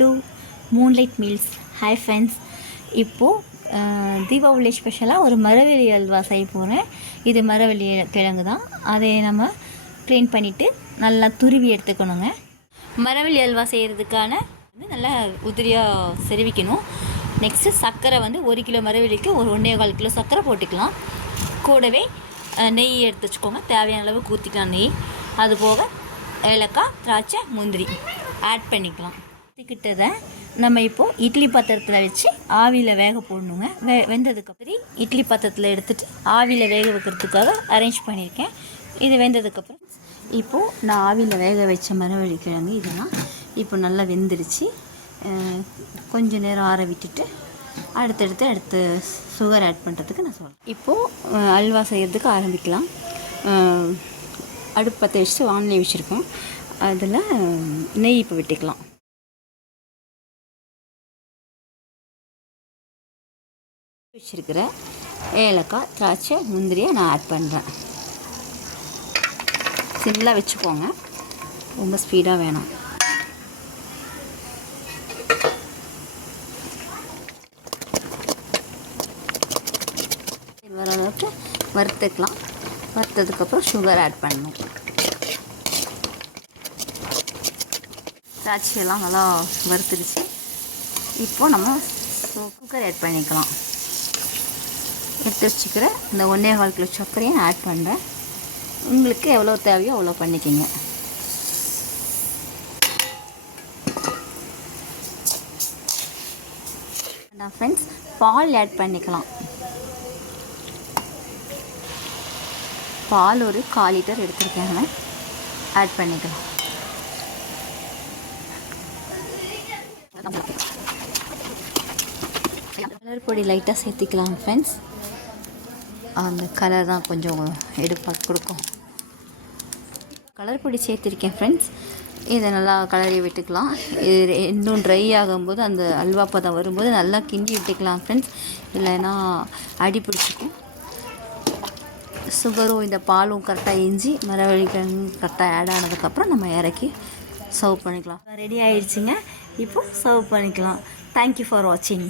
To moonlight meals. Hi friends, இப்போது தீபாவளி ஸ்பெஷலாக ஒரு மரவள்ளி அல்வா செய்ய போகிறேன். இது மரவள்ளி கிழங்கு தான். அதை நம்ம க்ளீன் பண்ணிவிட்டு நல்லா துருவி எடுத்துக்கணுங்க. மரவள்ளி அல்வா செய்கிறதுக்கான நல்லா உதிரியாக செருவிக்கணும். நெக்ஸ்ட்டு சர்க்கரை 1 கிலோ மரவள்ளிக்கு ஒரு 1.25 கிலோ சர்க்கரை போட்டுக்கலாம். கூடவே நெய் எடுத்து வச்சுக்கோங்க. தேவையான அளவு ஊற்றிக்கலாம் நெய். அதுபோக ஏலக்காய், திராட்சை, முந்திரி ஆட் பண்ணிக்கலாம். ஊற்றிக்கிட்டதை நம்ம இப்போது இட்லி பாத்திரத்தில் வச்சு ஆவியில் வேக போடணுங்க. வெந்ததுக்கப்புறம் இட்லி பாத்திரத்தில் எடுத்துகிட்டு ஆவியில் வேக வைக்கிறதுக்காக அரேஞ்ச் பண்ணியிருக்கேன். இது வெந்ததுக்கப்புறம் இப்போது நான் ஆவியில் வேக வச்ச மரவள்ளி கிழங்கு இதெல்லாம் இப்போ நல்லா வெந்துடுச்சு. கொஞ்சம் நேரம் ஆற விட்டுட்டு அடுத்து சுகர் ஆட் பண்ணுறதுக்கு நான் சொல்கிறேன். இப்போது அல்வா செய்கிறதுக்கு ஆரம்பிக்கலாம். அடுப்பு பற்ற வச்சுட்டு வானொலி வச்சுருக்கோம். அதில் நெய் இப்போ விட்டுக்கலாம். வச்சுருக்கிற ஏலக்காய், திராட்சை, முந்திரியை நான் ஆட் பண்ணுறேன். சிம்மில் வச்சுக்கோங்க, ரொம்ப ஸ்பீடாக வேணாம். வர அளவுக்கு வறுத்துக்கலாம். வறுத்ததுக்கப்புறம் சுகர் ஆட் பண்ணணும். திராட்சையெல்லாம் நல்லா வறுத்துடுச்சு. இப்போது நம்ம குக்கர் ஆட் பண்ணிக்கலாம். எடுத்து வச்சுக்கிற இந்த 1.25 கிலோ சர்க்கரையும் ஆட் பண்ணுறேன். உங்களுக்கு எவ்வளோ தேவையோ அவ்வளோ பண்ணிக்கோங்க. ஃப்ரெண்ட்ஸ், பால் ஆட் பண்ணிக்கலாம். பால் ஒரு 1/4 லிட்டர் எடுத்துருக்கேங்க. ஆட் பண்ணிக்கலாம். கலர் பொடி லைட்டாக சேர்த்திக்கலாம் ஃப்ரெண்ட்ஸ். அந்த கலர் தான் கொஞ்சம் எடுப்பாக கொடுக்கும். கலர் பொடி சேர்த்துருக்கேன் ஃப்ரெண்ட்ஸ். இதை நல்லா கலரி விட்டுக்கலாம். இது இன்னும் ட்ரை ஆகும்போது அந்த அல்வா பதம் வரும்போது நல்லா கிண்டி விட்டுக்கலாம் ஃப்ரெண்ட்ஸ். இல்லைன்னா அடி பிடிச்சிக்கும். சுகரும் இந்த பாலும் கரெக்டாக இஞ்சி மரவள்ளி கிழங்கு கரெக்டாக ஆட் ஆனதுக்கப்புறம் நம்ம இறக்கி சர்வ் பண்ணிக்கலாம். ரெடி ஆயிடுச்சுங்க. இப்போது சர்வ் பண்ணிக்கலாம். தேங்க்யூ ஃபார் வாட்சிங்.